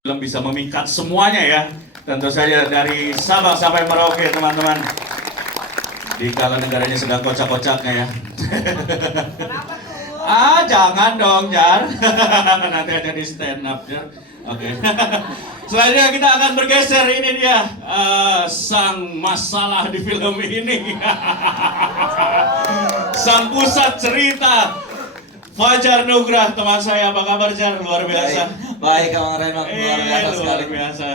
Film bisa memikat semuanya ya. Tentu saja dari Sabang sampai Merauke teman-teman. Di kala negaranya sedang kocak-kocaknya ya. Jangan dong Jar. Nanti ada di stand up Jar. Oke. Selanjutnya kita akan bergeser, ini dia sang masalah di film ini. Sang pusat cerita, Fajar Nugrah, teman saya. Apa kabar Jar? Luar biasa. Baik Bang Reno, luar biasa sekali. Luar biasa.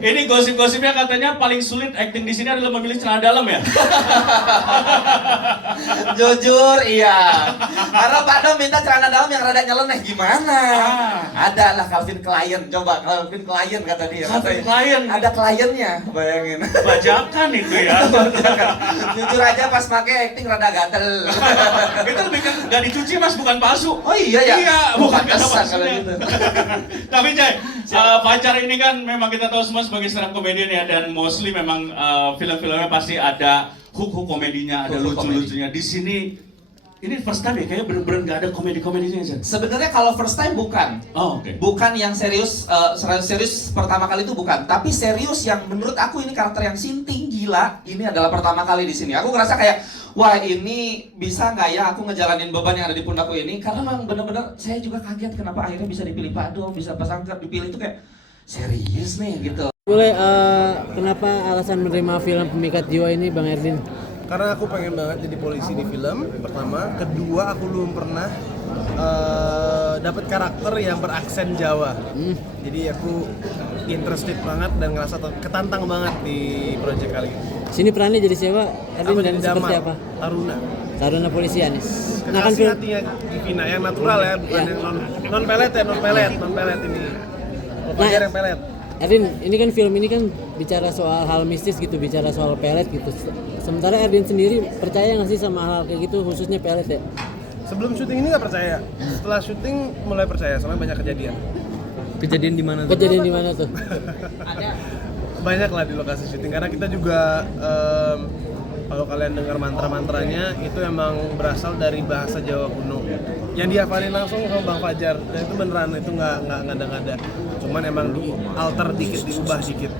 Ini gosip-gosipnya katanya paling sulit acting di sini adalah memilih celana dalam ya? Jujur iya. Karena Pak Dom minta celana dalam yang rada nyeleneh gimana? Ada lah Calvin Klein, coba Calvin Klein kata dia. Calvin Klein. Ada kliennya, bayangin. Bajakan itu ya. Jujur aja pas pakai acting rada gatel. Itu lebih ke gak dicuci mas, bukan palsu. Oh iya ya. Iya, bukan kata kesan kalau palsunya. gitu. Tapi Jay, Fajar ini kan memang kita tahu semua sebagai stand up comedian ya, dan mostly memang film-filmnya pasti ada hook komedinya, ada lucu-lucunya. Di sini ini first time ya, kayaknya bener-bener gak ada komedi-komedinya aja. Sebenarnya kalau first time bukan. Oh, oke. Bukan yang serius, serius pertama kali itu bukan. Tapi serius yang menurut aku ini karakter yang sinting, gila. Ini adalah pertama kali di sini. Aku ngerasa kayak, wah ini bisa nggak ya aku ngejalanin beban yang ada di pundakku ini? Karena memang bener-bener saya juga kaget kenapa akhirnya bisa dipilih Pak Dom, bisa Pak Sangkar dipilih itu kayak serius nih gitu. Boleh, kenapa alasan menerima film Pemikat Jiwa ini Bang Erdin? Karena aku pengen banget jadi polisi di film, pertama. Kedua, aku belum pernah dapat karakter yang beraksen Jawa. Jadi aku interested banget dan ngerasa ketantang banget di project kali ini. Sini perannya jadi siapa? Erdin, Aku dan jadi seperti Damal, apa? Taruna. Taruna polisian. Nah kan Kekasih film, hatinya Givina, yang natural ya, bukan Ya. yang non pelet ya, non pelet ini. Fajar yang pelet. Erdin, ini kan film ini kan bicara soal hal mistis gitu, bicara soal pelet gitu. Sementara Erdin sendiri percaya nggak sih sama hal kayak gitu, khususnya pelet ya? Sebelum syuting ini nggak percaya, setelah syuting mulai percaya, soalnya banyak kejadian. Kejadian di mana tuh? Kejadian di mana tuh? Banyak lah di lokasi syuting, karena kita juga kalau kalian dengar mantra-mantranya itu emang berasal dari bahasa Jawa kuno yang dihafalin langsung sama Bang Fajar, dan itu beneran, itu nggak ngada-ngada, cuman emang di alter dikit, diubah dikit.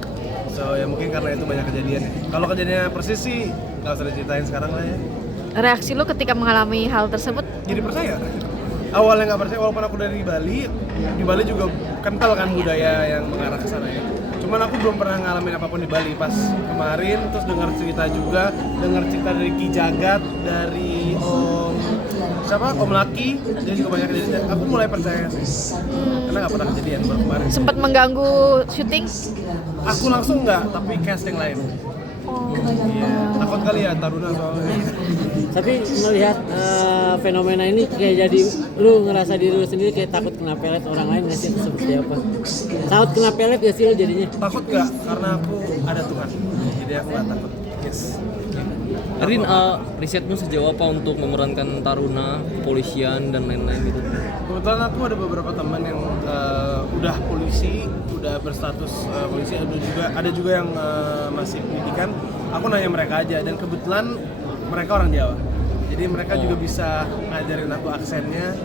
So ya mungkin karena itu banyak kejadian. Kalau kejadiannya persis sih nggak usah diceritain sekarang lah ya. Reaksi lu ketika mengalami hal tersebut? Jadi percaya. Awalnya nggak percaya, walaupun aku dari Bali. Di Bali juga kental kan budaya yang mengarah ke sana ya. Cuman aku belum pernah ngalamin apapun di Bali. Pas kemarin terus dengar cerita juga, dengar cerita dari Ki Jagat, dari Om Laki, dia juga banyak kejadian. Aku mulai percaya sih. Karena nggak pernah kejadian baru kemarin. Sempat mengganggu syuting? Aku langsung nggak, tapi casting lain. Iya, takut kali ya Taruna soalnya. Tapi melihat fenomena ini kayak jadi lu ngerasa diri lu sendiri kayak takut kena pelet orang lain nggak sih, seperti apa? Takut kena pelet gak sih lu jadinya? Takut nggak? Karena aku ada Tuhan, jadi aku nggak takut. Yes. Erdin, risetmu sejauh apa untuk memerankan taruna, kepolisian, dan lain-lain gitu? Kebetulan aku ada beberapa teman yang udah polisi, udah berstatus polisi, ada juga yang masih pendidikan. Aku nanya mereka aja, dan kebetulan mereka orang Jawa. Jadi mereka juga bisa ngajarin aku aksennya,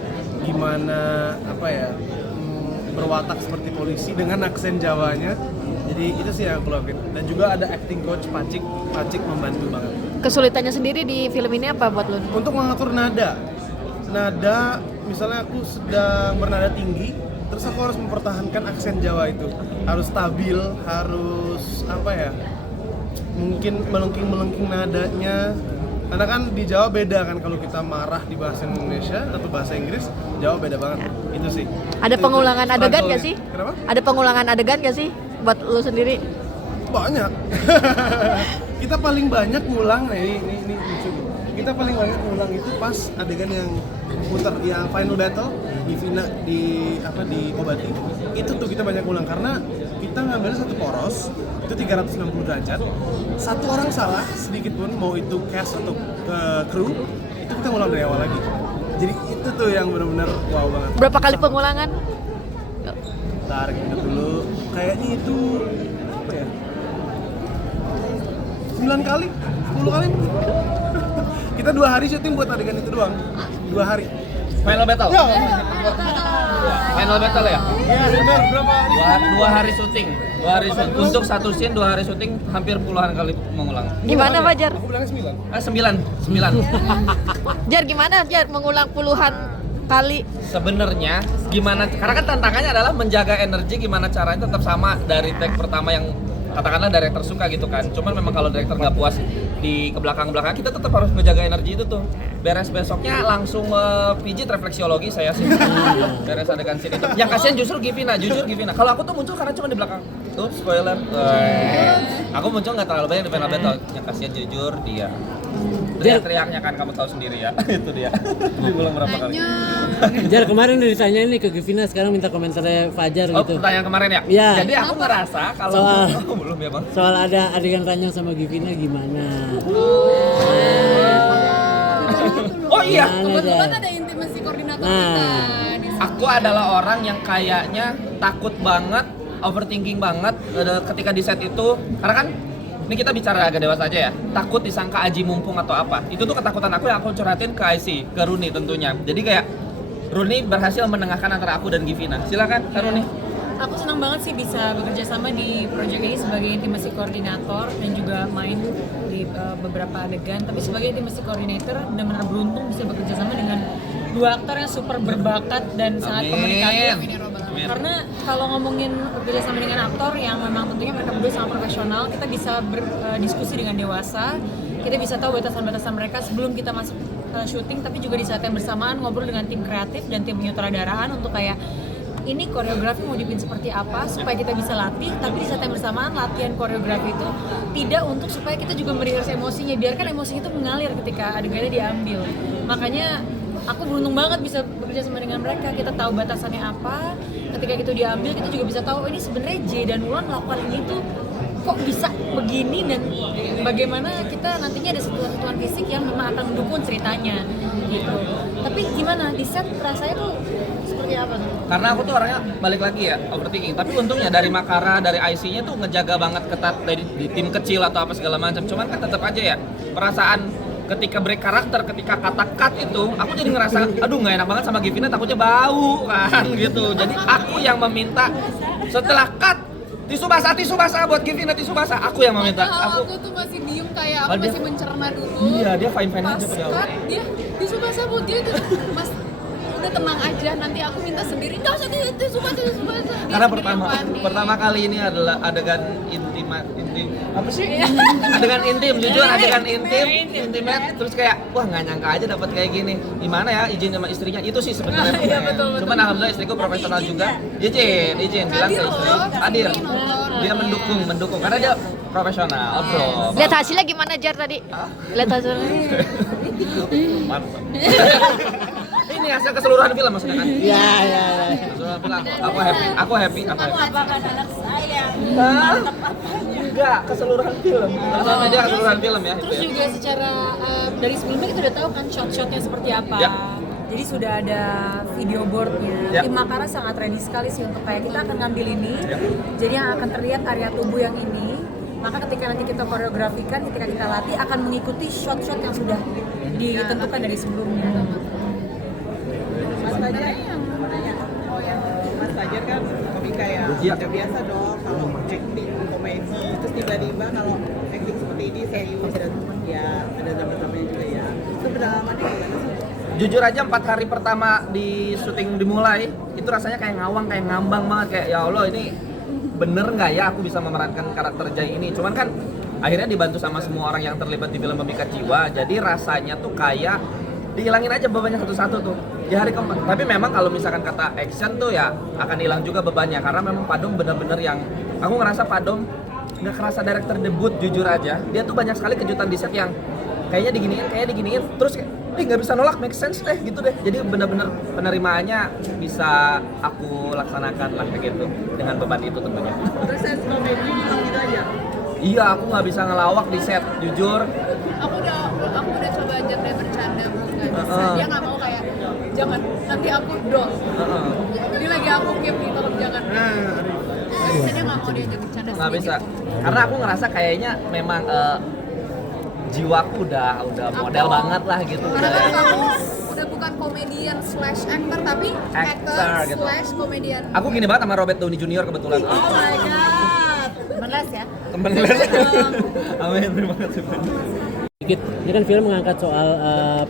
gimana berwatak seperti polisi dengan aksen Jawanya. Jadi itu sih yang aku lakuin. Dan juga ada acting coach Pacik membantu banget. Kesulitannya sendiri di film ini apa buat lu? Untuk mengatur nada, misalnya aku sedang bernada tinggi, terus aku harus mempertahankan aksen Jawa itu. Harus stabil, harus mungkin melengking nadanya. Karena kan di Jawa beda kan, kalau kita marah di bahasa Indonesia atau bahasa Inggris, Jawa beda banget. Itu sih. Ada pengulangan adegan gak sih? Kenapa? Ada pengulangan adegan gak sih buat lu sendiri? Banyak. Kita paling banyak ngulang, ini lucu. Kita paling banyak ngulang itu pas adegan yang putar, yang final battle di Vina di Obati. Itu tuh kita banyak ngulang karena kita ngambil satu poros itu 360 derajat. Satu orang salah sedikit pun, mau itu cast atau kru, itu kita ngulang dari awal lagi. Jadi itu tuh yang benar-benar wow banget. Berapa kali pengulangan? Bentar, ingat dulu. Kayaknya itu 9 kali, 10 kali. Kita 2 hari syuting buat adegan itu doang. 2 hari. Final battle? Ya. Final battle ya? Iya, benar berapa hari? Dua hari syuting. Untuk satu scene 2 hari syuting hampir puluhan kali mengulang. Gimana Fajar? Aku bilangnya 9. 9. Jar gimana Jar mengulang puluhan kali? Sebenarnya gimana? Karena kan tantangannya adalah menjaga energi, gimana caranya tetap sama dari take pertama yang katakanlah director suka gitu kan. Cuman memang kalau director nggak puas di belakang kita tetap harus menjaga energi itu tuh. Beres besoknya langsung pijit refleksiologi saya sih. Beres adegan scene itu. Yang kasihan justru Givina, jujur Givina. Kalau aku tuh muncul karena cuma di belakang. Tuh spoiler. Aku muncul nggak terlalu banyak di final battle. Yang kasihan jujur dia. Teriak-teriaknya kan kamu tahu sendiri ya. Itu dia. Diulang berapa kali? Jar kemarin udah ditanyain nih ke Givina, sekarang minta komentarnya Fajar Oh, gitu. pertanyaan kemarin ya? Iya. Jadi aku ngerasa kalau belum ya, Bang. Soal ada adegan Ranjang sama Givina gimana? Oh iya. Kebetulan ada intimasi koordinator Nah, Aku adalah orang yang kayaknya takut banget, overthinking banget ketika di set itu. Karena kan ini kita bicara agak dewasa aja ya. Takut disangka aji mumpung atau apa. Itu tuh ketakutan aku yang aku curhatin ke IC, ke Runi tentunya. Jadi kayak Runi berhasil menengahkan antara aku dan Givina. Silakan, Kak Runi. Aku senang banget sih bisa bekerja sama di project ini sebagai intimasi koordinator dan juga main di beberapa adegan. Tapi sebagai intimasi koordinator benar-benar beruntung bisa bekerja sama dengan dua aktor yang super berbakat dan sangat komunikatif. Amin. Karena kalau ngomongin bekerja sama dengan aktor yang memang tentunya mereka berdua sangat profesional, kita bisa berdiskusi dengan dewasa. Kita bisa tahu batasan-batasan mereka sebelum kita masuk syuting, tapi juga di saat yang bersamaan ngobrol dengan tim kreatif dan tim penyutradaraan untuk kayak ini koreografi mau dibikin seperti apa supaya kita bisa latih, tapi di saat yang bersamaan latihan koreografi itu tidak untuk supaya kita juga merehearse emosinya, biarkan emosinya itu mengalir ketika adegannya diambil. Makanya aku beruntung banget bisa bekerja sama dengan mereka. Kita tahu batasannya apa, ketika itu diambil kita juga bisa tahu oh, ini sebenarnya J dan Wulan melakukan ini tuh kok bisa begini dan bagaimana kita nantinya ada sentuhan-sentuhan fisik yang memang akan mendukung ceritanya gitu. Tapi gimana di set rasanya tuh seperti apa tuh? Karena aku tuh orangnya balik lagi ya overthinking. Tapi untungnya dari Makara, dari IC-nya tuh ngejaga banget ketat dari di tim kecil atau apa segala macam. Cuman kan tetap aja ya perasaan ketika break karakter, ketika kata cut itu, aku jadi ngerasa, aduh nggak enak banget sama Givina, takutnya bau kan gitu. Jadi aku yang meminta setelah cut tisu basah buat Givina, tisu basah. Aku yang meminta. Aku tuh masih diem kayak aku Oh, dia- masih mencerna dulu. Iya, dia fine-fine Pas aja pada awal. cut dia tisu basah buat dia tuh Mas udah tenang aja, nanti aku minta sendiri. Nggak usah tisu basah. Dia Karena sendiri yang panik. pertama kali ini adalah adegan intim apa sih? Adegan intim, jujur adegan intimate, terus kayak wah nggak nyangka aja dapat kayak gini. Gimana ya izin sama istrinya itu sih sebenarnya. Iya, betul. Cuman alhamdulillah istriku profesional juga. Izin bilang ke istri. Hadir. Dia mendukung karena dia profesional, bro. Lihat hasilnya gimana Jar tadi? Lihat hasilnya. Mantap. Ini hasil keseluruhan film maksudnya kan? ya. Keseluruhan film aku happy. Apakah anak saya? Enggak, keseluruhan film. Sama aja keseluruhan film ya. Terus juga secara dari sebelumnya kita udah tahu kan shot-shotnya seperti apa. Ya. Jadi sudah ada video boardnya. Ya. Tim Makara sangat ready sekali sih untuk kayak kita akan ngambil ini. Ya. Jadi yang akan terlihat area tubuh yang ini. Maka ketika nanti kita koreografikan, ketika kita latih akan mengikuti shot-shot yang sudah ditentukan dari sebelumnya. Mas Fajar yang Mas Fajar kan komika ya, Iya. udah biasa dong kalau acting komedi terus tiba-tiba kalau acting seperti ini serius dan ya ada drama-dramanya juga ya. Itu pengalamannya gimana sih? Jujur aja 4 hari pertama di syuting dimulai itu rasanya kayak ngawang, kayak ngambang banget, kayak ya Allah ini bener nggak ya aku bisa memerankan karakter Jai ini. Cuman kan akhirnya dibantu sama semua orang yang terlibat di film Pemikat Jiwa, jadi rasanya tuh kayak dihilangin aja bebannya satu-satu tuh di hari keempat. Tapi memang kalau misalkan kata action tuh ya akan hilang juga bebannya karena memang Padom bener-bener yang aku ngerasa Padom nggak kerasa director debut, jujur aja dia tuh banyak sekali kejutan di set yang kayaknya diginiin terus kayak nggak bisa nolak, make sense deh gitu deh. Jadi bener-bener penerimaannya bisa aku laksanakan lah kayak gitu dengan beban itu tentunya. Terus sense komedi bilang gitu aja. Iya, aku nggak bisa ngelawak di set, jujur. Aku udah coba ajak dia bercanda, nggak bisa. Heeh. Dia nggak mau kayak jangan nanti aku drop. Heeh. Ini lagi aku keep nih, tolong jangan. Jadi dia nggak mau diajak bercanda. Nggak bisa, sedikit. karena aku ngerasa kayaknya memang jiwaku udah model banget lah gitu. Karena kan Udah. kamu udah bukan komedian slash actor tapi Actor, actor gitu. slash komedian. Aku gini banget sama Robert Downey Jr. kebetulan. Oh my god. Menes ya. Temen Amin, terima kasih. Dikit, ini kan film mengangkat soal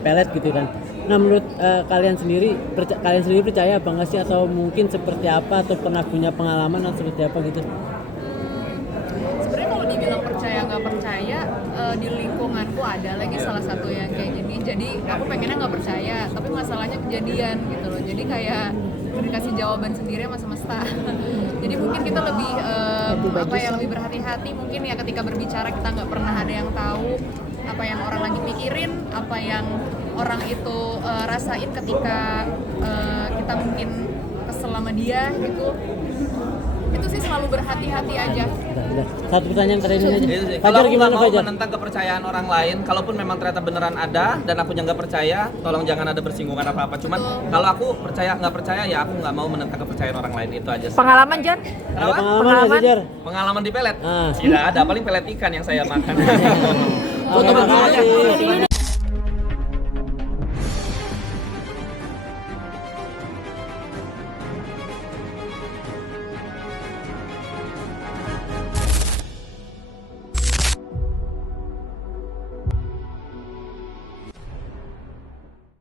pelet gitu kan. Nah menurut kalian sendiri percaya apa nggak sih, atau mungkin seperti apa, atau pernah punya pengalaman atau seperti apa gitu? Sebenarnya kalau dibilang percaya nggak percaya, di lingkunganku ada lagi salah satu yang kayak gini. Jadi aku pengennya nggak percaya, tapi masalahnya kejadian gitu loh. Jadi kayak dikasih jawaban sendiri sama semesta. Jadi mungkin kita lebih lebih berhati-hati mungkin ya ketika berbicara. Kita nggak pernah ada yang tahu apa yang orang lagi pikirin, apa yang orang itu rasain ketika kita mungkin kesel sama dia gitu. Itu sih selalu berhati-hati aja. Udah. Satu pertanyaan terakhir ini aja. Itu sih. Kalau Fajar aku nggak gimana mau Fajar? menentang kepercayaan orang lain, kalaupun memang ternyata beneran ada dan aku nggak percaya, tolong jangan ada bersinggungan apa-apa. Cuman kalau aku percaya nggak percaya ya aku nggak mau menentang kepercayaan orang lain, itu aja sih. Pengalaman Jar? Ada pengalaman nggak sih Jar? Pengalaman di pelet? Ah. Tidak ada, paling pelet ikan yang saya makan. Terima kasih.